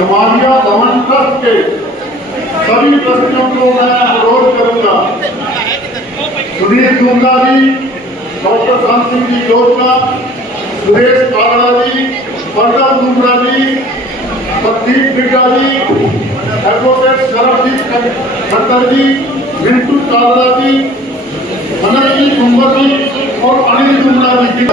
जमालिया भवन ट्रस्ट के सभी ट्रस्टियों को मैं अनुरोध करूंगा, सुधीर गुंगा जी, डॉक्टर शाम सिंह जी जोशना, सुरेश कागड़ा जी, पंकज मुंद्रा जी, प्रदीप बिगा जी, एडवोकेट शरदजीत खट्टर जी, मिंटू कागड़ा जी, मनोज जी कुंवर जी और अनिल कुंवरा जी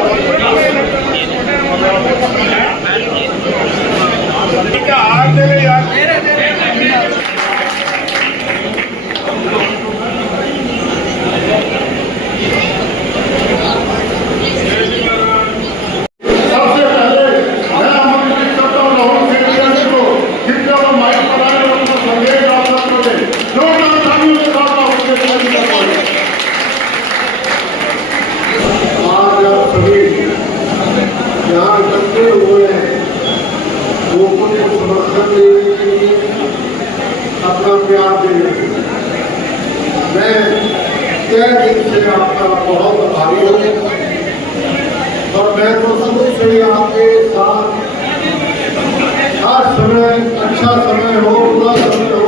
अपना प्यार दे रहे हैं। मैं तय दिल से आपका बहुत आभारी हूँ और मैं तो शुरू से ही आपके साथ हर समय, अच्छा समय हो बुरा समय हो,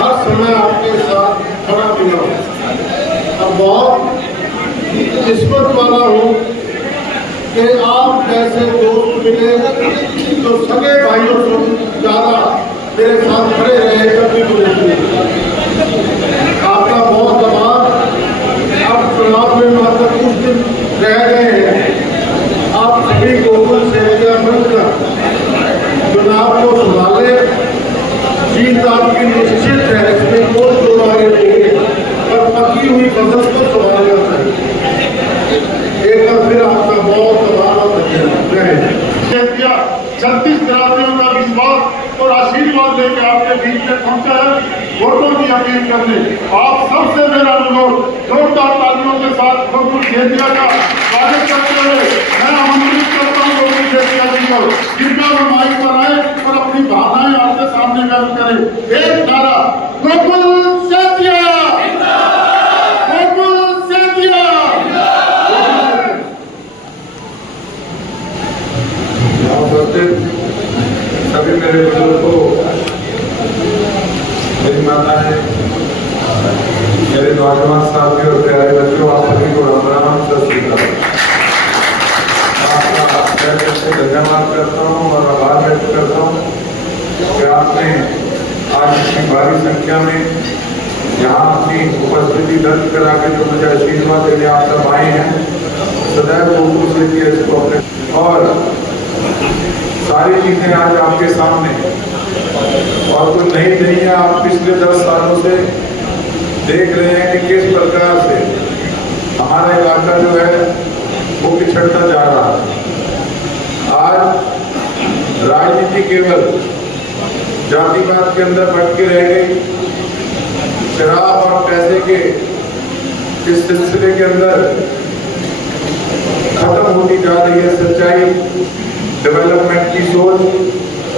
हर समय आपके साथ खड़ा मिला हूँ और बहुत किस्मत वाला हूँ कि आप जैसे दोस्त मिले तो सगे भाइयों से ज़्यादा मेरे साथ खड़े रहे। कभी आपका बहुत आभार। अब चुनाव में मात्र कुछ दिन रह गए हैं। आप सभी को सेवकिया बनकर चुनाव को संभाले। जीत आपकी निश्चित है, इसमें कोई दो राय नहीं है, पर पकी हुई फसल को संभालना चाहिए। एक बार फिर आपका बहुत आभार और धन्यवाद। 36 ग्रामीणों का विश्वास और आशीर्वाद लेकर आपके बीच में पहुंचा है वोटों की अपील करने। आप सबसे मेरा अनुरोध जोरदार तालियों के साथ गोकुल सेतिया का स्वागत करते हुए मैं आमंत्रित करता हूँ गोकुल सेतिया जी को कृपया वो माइक पर आए और अपनी भावनाएं आपके सामने व्यक्त करें। एक नारा गोकुल सेतिया, गोकुल सेतिया। सभी मेरे बुजुर्गों, मेरी माताएं, मेरे नौजवान साथियों और प्यारे बच्चों, आप सभी को राम राम, सत श्री अकाल। आपका धन्यवाद करता हूँ और आभार व्यक्त करता हूँ कि आपने आज इतनी भारी संख्या में यहाँ अपनी उपस्थिति दर्ज करा के जो मुझे आशीर्वाद देने आप सब आए हैं। सदैव गोकुल सेतिया इसको अपने और सारी चीजें आज आपके सामने और कुछ नहीं है। आप पिछले 10 सालों से देख रहे हैं कि किस प्रकार से हमारा इलाका जो है वो पिछड़ता जा रहा है। आज राजनीति केवल जातिवाद के अंदर भटकी रह गई। शराब और पैसे के इस सिलसिले के अंदर खत्म होती जा रही है सच्चाई, डेवलपमेंट की सोच,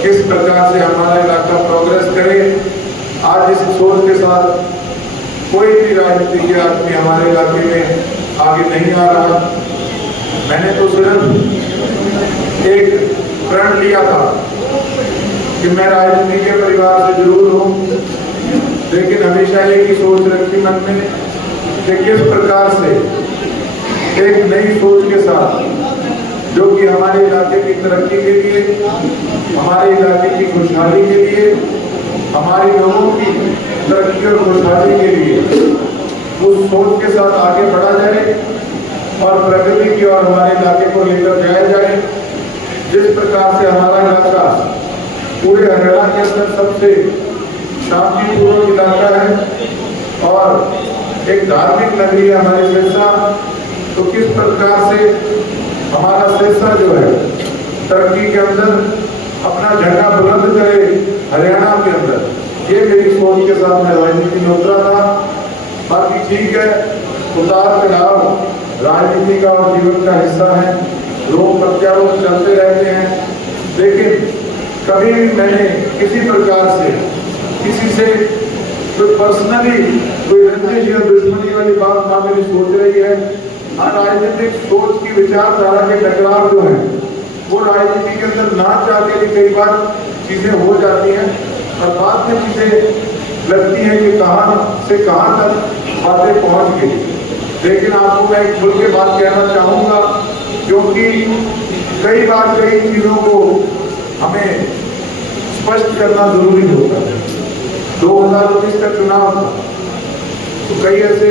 किस प्रकार से हमारा इलाका प्रोग्रेस करे। आज इस सोच के साथ कोई भी राजनीतिक आदमी हमारे इलाके में आगे नहीं आ रहा। मैंने तो सिर्फ एक प्रण लिया था कि मैं राजनीति के परिवार से जरूर हूँ, लेकिन हमेशा एक ही सोच रखी मन में कि किस प्रकार से एक नई सोच के साथ जो कि हमारे इलाके की तरक्की के लिए, हमारे इलाके की खुशहाली के लिए, हमारे लोगों की तरक्की और खुशहाली के लिए उस सोच के साथ आगे बढ़ा जाए और प्रगति की ओर हमारे इलाके को लेकर जाया जाए। जिस प्रकार से हमारा इलाका पूरे हरियाणा के अंदर सबसे शांतिपूर्ण इलाका है और एक धार्मिक नगरी है हमारी सिरसा, तो किस प्रकार से हमारा सिरसा जो है तरक्की के अंदर अपना झंडा बुलंद करे हरियाणा के अंदर, ये मेरी सोच के साथ मैं राजनीति में उतरा था। बाकी ठीक है, उतार चढ़ाव राजनीति का और जीवन का हिस्सा है, लोग प्रत्यारोप चलते रहते हैं, लेकिन कभी भी मैंने किसी प्रकार से किसी से कोई पर्सनली कोई रंजिश या दुश्मनी वाली बात ना मेरी सोच रही है। हाँ, राजनीतिक सोच की विचारधारा के टकराव जो है वो राजनीति के अंदर ना चाहते कई बार चीज़ें हो जाती हैं और बाद में चीज़ें लगती हैं कि कहाँ से कहाँ तक बातें पहुँच गई। लेकिन आपको मैं एक खुल के बात कहना चाहूँगा, क्योंकि कई बार कई चीज़ों को हमें स्पष्ट करना जरूरी होता है। 2019 का चुनाव था तो कई ऐसे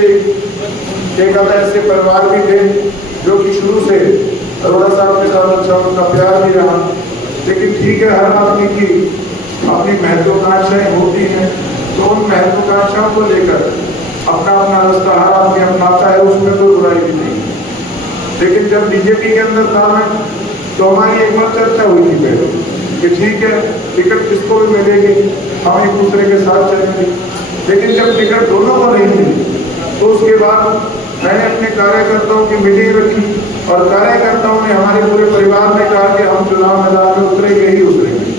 एक आधा ऐसे परिवार भी थे जो कि शुरू से अरोड़ा साहब के साथ अच्छा उनका प्यार भी रहा। लेकिन ठीक है, हर आदमी की अपनी महत्वाकांक्षाएं होती हैं, तो उन महत्वाकांक्षाओं को लेकर अपना अपना रास्ता हर आदमी अपनाता है, उसमें कोई बुराई भी नहीं। लेकिन जब बीजेपी के अंदर था मैं, तो हमारी एक बार चर्चा हुई थी पहले कि ठीक है, टिकट किसको भी मिलेगी, हम एक दूसरे के साथ चलेंगे। लेकिन जब टिकट दोनों को नहीं मिली तो उसके बाद मैंने अपने कार्यकर्ताओं की मीटिंग रखी और कार्यकर्ताओं ने हमारे पूरे परिवार ने कहा कि हम चुनाव मैदान में उतरेंगे ही उतरेंगे।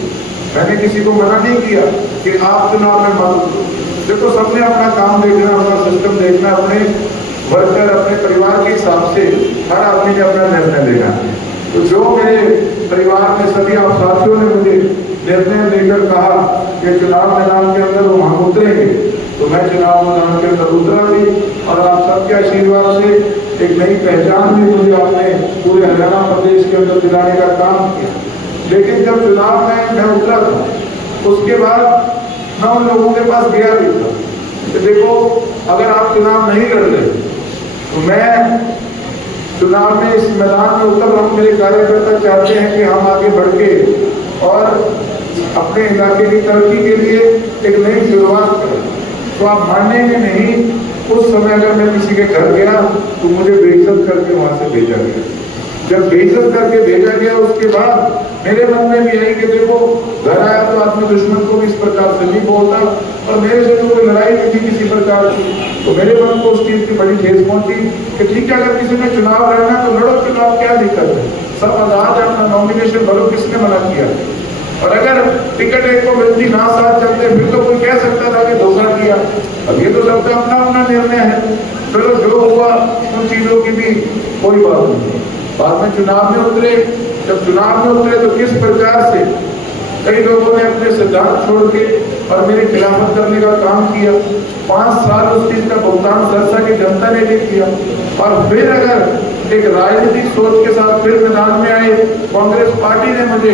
मैंने किसी को मना नहीं किया कि आप चुनाव में मत उतरो। देखो, सबने अपना काम देखना, अपना सिस्टम देखना, अपने वर्कर अपने परिवार के हिसाब से हर आदमी ने अपना निर्णय लेना। तो जो मेरे परिवार में सभी आप साथियों ने मुझे निर्णय लेकर कहा कि चुनाव मैदान के अंदर वो हम उतरेंगे, तो मैं चुनाव मैदान के अंदर उतरा भी और आप सबके आशीर्वाद से एक नई पहचान भी मुझे अपने पूरे हरियाणा प्रदेश के अंदर दिलाने का काम किया। लेकिन जब चुनाव में मैं उतरा था, उसके बाद मैं उन लोगों के पास गया भी था कि देखो, अगर आप चुनाव नहीं लड़ रहे तो मैं चुनाव में इस मैदान में उतर रहा हूँ। मेरे कार्यकर्ता चाहते हैं कि हम आगे बढ़ के और अपने इलाके की तरक्की के लिए एक नई शुरुआत करें। तो आप मानेंगे नहीं, उस समय अगर मैं किसी के घर गया तो मुझे बेइज्जत करके वहां से भेजा गया। जब बेइज्जत करके भेजा गया, उसके बाद मेरे मन में भी आई कि देखो, घर आया तो आदमी दुश्मन को भी इस प्रकार से नहीं बोलता, और मेरे से तो कोई लड़ाई नहीं थी किसी प्रकार की। तो मेरे मन को उस चीज की बड़ी ठेस पहुंची कि ठीक है, अगर किसी ने चुनाव लड़ना तो लड़ो, चुनाव क्या दिक्कत है, सब आजाद है, अपना नॉमिनेशन भरो, किसने मना किया। और अगर टिकट एक को मिलती ना साथ चलते फिर तो कोई कह सकता था कि धोखा किया। अब ये तो सबका अपना अपना निर्णय है। चलो, जो हुआ उन चीजों की भी कोई बात नहीं। बाद में चुनाव में उतरे, जब चुनाव में उतरे तो किस प्रकार से कई लोगों ने अपने सिद्धांत छोड़ के और मेरी खिलाफत करने का काम किया। 5 साल उस चीज का भुगतान सरसा की जनता ने भी किया। और फिर अगर एक राजनीतिक सोच के साथ फिर मैदान में आए, कांग्रेस पार्टी ने मुझे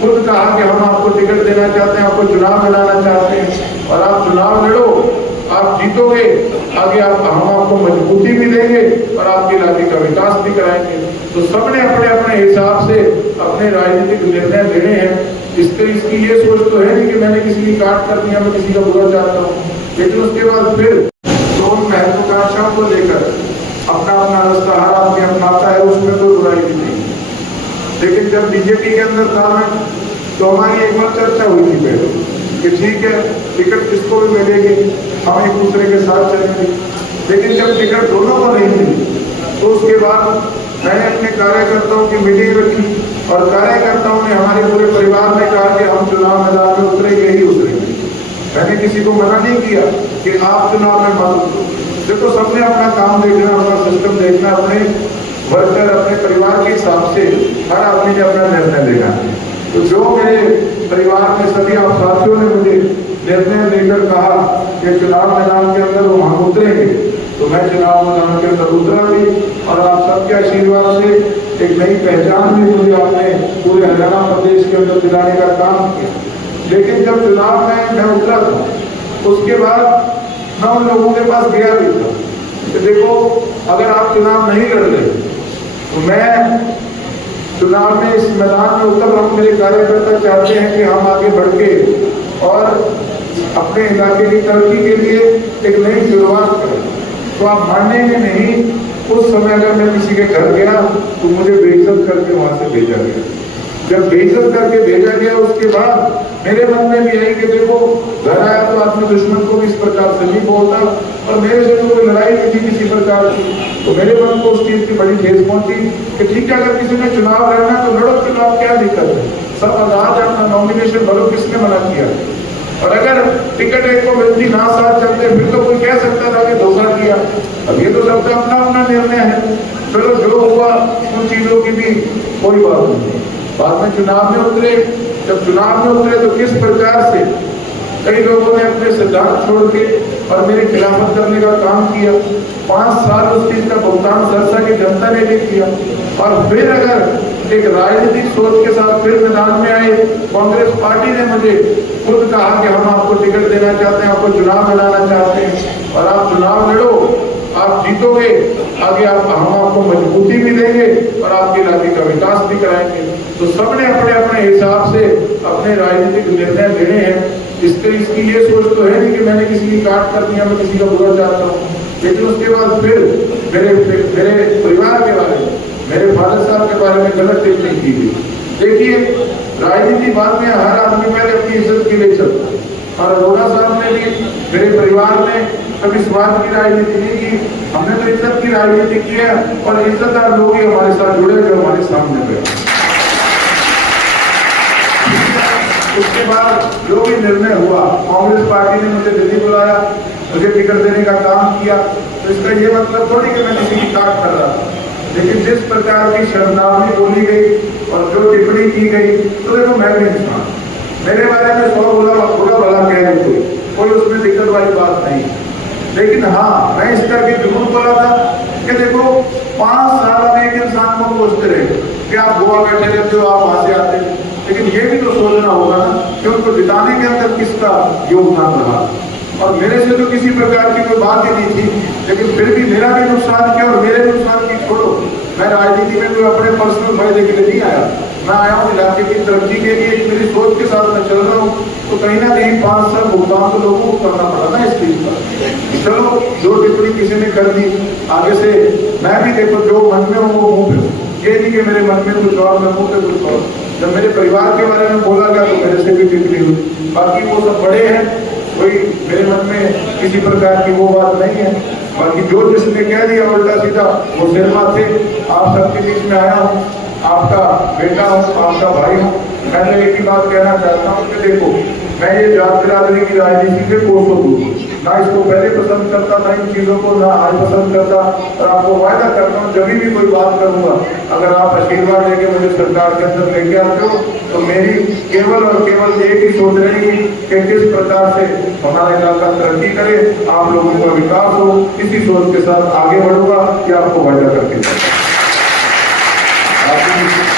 खुद कहा कि हम आपको टिकट देना चाहते हैं, आपको चुनाव दिलाना चाहते हैं और आप चुनाव लड़ो, आप जीतोगे, आगे हम आपको मजबूती भी देंगे और आपके इलाके का विकास भी कराएंगे। तो सबने अपने अपने हिसाब से अपने राजनीतिक निर्णय लेने हैं। इसकी ये सोच तो है नहीं कि मैंने किसी की काट कर दिया, मैं किसी का बुरा चाहता हूँ। लेकिन उसके बाद फिर तो उन महत्वाकांक्षाओं को लेकर अपना अपना रास्ता हर आदमी अपनाता है, उसमें कोई बुराई भी नहीं। लेकिन जब बीजेपी के अंदर था मैं, तो हमारी एक बार चर्चा हुई थी पहले कि ठीक है, टिकट किसको भी मिलेगी, हम एक दूसरे के साथ चलेंगे। लेकिन जब टिकट दोनों को नहीं मिली तो उसके बाद मैंने अपने कार्यकर्ताओं की मीटिंग रखी और कार्यकर्ताओं ने हमारे पूरे परिवार ने कहा कि हम चुनाव मैदान में उतरेंगे ही उतरेंगे। मैंने किसी को मना नहीं किया कि आप चुनाव में मत उतरो। देखो, सबने अपना काम देखना, अपना सिस्टम देखना, अपने वर्कर अपने परिवार के हिसाब से हर आदमी ने अपना निर्णय लेना। तो जो मेरे परिवार में सभी आप साथियों ने मुझे निर्णय लेकर कहा कि चुनाव मैदान के अंदर वो हम उतरेंगे, तो मैं चुनाव मैदान के अंदर उतरा भी और आप सबके आशीर्वाद से एक नई पहचान भी मुझे अपने पूरे हरियाणा प्रदेश के अंदर दिलाने का काम किया। लेकिन जब चुनाव में मैं उतरा था, उसके बाद मैं उन लोगों के पास गया भी था कि देखो, अगर आप चुनाव नहीं लड़ रहे तो मैं चुनाव में इस मैदान में उतर रहा हूँ। मेरे कार्यकर्ता चाहते हैं कि हम आगे बढ़ के और अपने इलाके की तरक्की के लिए एक नई शुरुआत करें। तो आप मानेंगे नहीं, उस समय अगर मैं किसी के घर गया तो मुझे बेइज्जत करके वहां से भेजा गया। जब बेइज्जत करके भेजा गया, उसके बाद मेरे मन में भी आई कि देखो, घर आया तो आदमी दुश्मन को भी इस प्रकार से नहीं बोलता, और मेरे से तो कोई लड़ाई नहीं थी किसी प्रकार की। तो मेरे मन को उस चीज की बड़ी ठेस पहुंची कि ठीक है, अगर किसी ने चुनाव लड़ना तो लड़ो, चुनाव क्या दिक्कत है, सब आजाद है, अपना नॉमिनेशन भरो, किसने मना किया। और अगर टिकट एक को मिलती ना साथ चलते फिर तो कोई कह सकता था कि धोखा किया। अब ये तो सबका अपना अपना निर्णय है। चलो, जो हुआ उन चीजों की भी कोई बात नहीं। बाद में चुनाव में उतरे, जब चुनाव में उतरे तो किस प्रकार से कई लोगों ने अपने सिद्धांत छोड़ के और मेरी खिलाफत करने का काम किया। 5 साल उस चीज का भुगतान सरसा की जनता ने भी किया। और फिर अगर एक राजनीतिक सोच के साथ फिर मैदान में आए, कांग्रेस पार्टी ने मुझे खुद कहा कि हम आपको टिकट देना चाहते हैं, आपको चुनाव लड़ाना चाहते हैं और आप चुनाव लड़ो, आप जीतोगे, आगे हम आपको मजबूती भी देंगे और आपके इलाके का विकास भी कराएंगे। तो सबने अपने अपने हिसाब से अपने राजनीतिक निर्णय लेने हैं। इसकी ये सोच तो है नहीं कि मैंने किसी की काट कर दिया, मैं किसी का बुरा चाहता हूँ। लेकिन उसके बाद फिर मेरे परिवार के बारे में, मेरे फादर साहब के बारे में गलत टिप्पणी की गई। देखिए, राजनीति बाद में हर आदमी पहले अपनी इज्जत के लिए चलता है और अरोड़ा साहब ने भी, मेरे परिवार ने कभी स्वार्थ की राजनीति नहीं की। हमने तो इज्जत की राजनीति की है और इज्जतदार लोग ही हमारे साथ जुड़े जो हमारे सामने गए। उसके बाद जो भी निर्णय हुआ, कांग्रेस पार्टी ने मुझे दिल्ली बुलाया, मुझे टिकट देने का काम किया। तो इसका ये मतलब थोड़ी कि मैं किसी की काट कर रहा था, लेकिन जिस प्रकार की शब्दावली बोली गई और जो टिप्पणी की गई, तो देखो मैं भी इंसान, मेरे बारे में 100 बुरा भला कह रहे कोई उसमें दिक्कत वाली बात नहीं। लेकिन हाँ, मैं इस करके जरूर बोला था कि देखो 5 साल में एक इंसान को पूछते रहे कि आप गोवा बैठे रहते हो, आप वहां से आते हो, लेकिन ये भी तो सोचना होगा ना कि उनको जिताने के अंदर किसका योगदान रहा। और मेरे से तो किसी प्रकार की कोई बात ही नहीं थी, लेकिन फिर भी मेरा भी नुकसान किया और मेरे नुकसान की छोड़ो, मैं राजनीति में कोई अपने पर्सनल फायदे के लिए नहीं आया। मैं आया हूँ इलाके की तरक्की के लिए, मेरी सोच के साथ मैं चल रहा हूँ। तो कहीं ना कहीं 5 साल भुगतान तो लोगों को करना पड़ा ना इस चीज का। चलो, जो टिप्पणी किसी ने कर दी, आगे से मैं भी देखो जो मन में हो वो मुंह पे, ये नहीं कि मेरे मन में कुछ और, मैं मुंह पे कुछ और। जब मेरे परिवार के बारे में बोला गया तो मेरे से भी टिप्पणी हुई। बाकी वो सब बड़े हैं, कोई मेरे मन में किसी प्रकार की वो बात नहीं है। बाकी जो जिसने कह दिया उल्टा सीधा, वो सिर माथे। आप सबके बीच में आया हूँ, आपका बेटा हूँ, आपका भाई हूँ। मैं तो एक ही बात कहना चाहता हूँ कि देखो, मैं ये जात बिरादरी की राजनीति से कोसों दूर, ना इसको पहले पसंद करता, ना इन चीजों को ना आज पसंद करता। और आपको वायदा करता हूँ, जब भी कोई बात करूंगा, अगर आप आशीर्वाद लेके मुझे सरकार के अंदर लेके आते हो, तो मेरी केवल और केवल एक ही सोच रहेगी कि किस प्रकार से हमारा इलाका तरक्की करे, आप लोगों का विकास हो। इसी सोच के साथ आगे बढ़ूंगा, ये आपको वायदा करके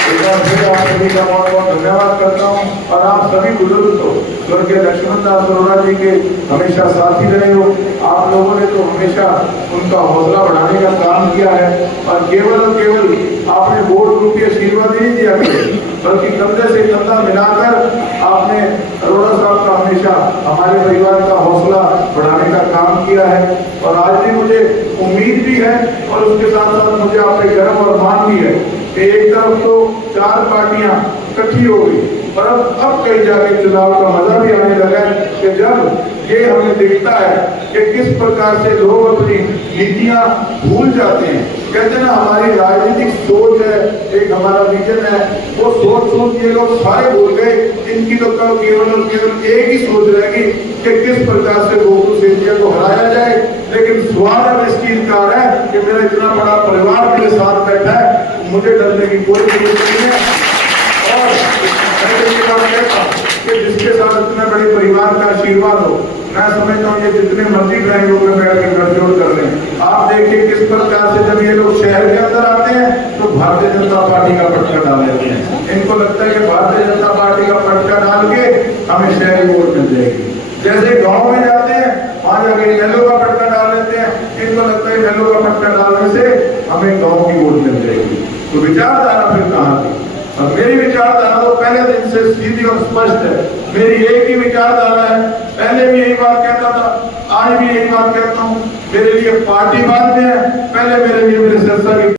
एक बार फिर आप सभी का बहुत बहुत धन्यवाद करता हूँ। और आप सभी बुजुर्ग को स्वर्गीय लक्ष्मण दास अरोड़ा जी के हमेशा साथी रहे हो। आप लोगों ने तो हमेशा उनका हौसला बढ़ाने का काम किया है और केवल आपने वोट रूपी आशीर्वाद नहीं दिया, बल्कि कंधे से कंधा मिलाकर आपने अरोड़ा साहब का हमेशा हमारे परिवार का हौसला बढ़ाने का काम किया है। और आज भी मुझे उम्मीद भी है और उसके साथ साथ मुझे आप पे गर्व और मान भी है कि एक तरफ तो 4 पार्टियां इकट्ठी हो गई, पर अब कहीं जाके चुनाव का मजा भी आने लगा है कि जब ये हमें दिखता है कि किस प्रकार से लोग अपनी नीतियां भूल जाते हैं। कहते ना, हमारी राजनीतिक सोच है, एक हमारा विजन है, वो सोच ये लोग सारे भूल गए। इनकी तो केवल और केवल एक ही सोच रहेगी कि किस प्रकार से गोकुल सेठिया को हराया जाए। लेकिन स्वाद अब इस चीज का है कि मेरा इतना बड़ा परिवार मेरे साथ बैठा है, मुझे डरने की कोई जरूरत नहीं है। और मैं ये बात कहता हूँ कि जिसके साथ इतने बड़े परिवार का आशीर्वाद हो, मैं समझता हूँ ये जितने मर्जी ड्राइंगों में बैठ के गठजोड़ कर लें। आप देखिए किस प्रकार से जब ये लोग शहर के अंदर आते हैं तो भारतीय जनता पार्टी का पटका डाल देते हैं। इनको लगता है कि भारतीय जनता पार्टी का पटका डाल के हमें शहरी वोट मिल जाएगी। जैसे गाँव में जाते हैं, वहां जाके येलो का पटका डाल लेते हैं, इनको लगता है येलो का पटका डालने से हमें गाँव की वोट मिल जाएगी। तो विचारधारा फिर कहाँ थी? और मेरी विचारधारा तो पहले दिन से सीधी और स्पष्ट है। मेरी एक ही विचारधारा है, पहले भी यही बात कहता था, आज भी यही बात कहता हूँ। मेरे लिए पार्टी बाद में है, पहले मेरे लिए मेरे सिरसा की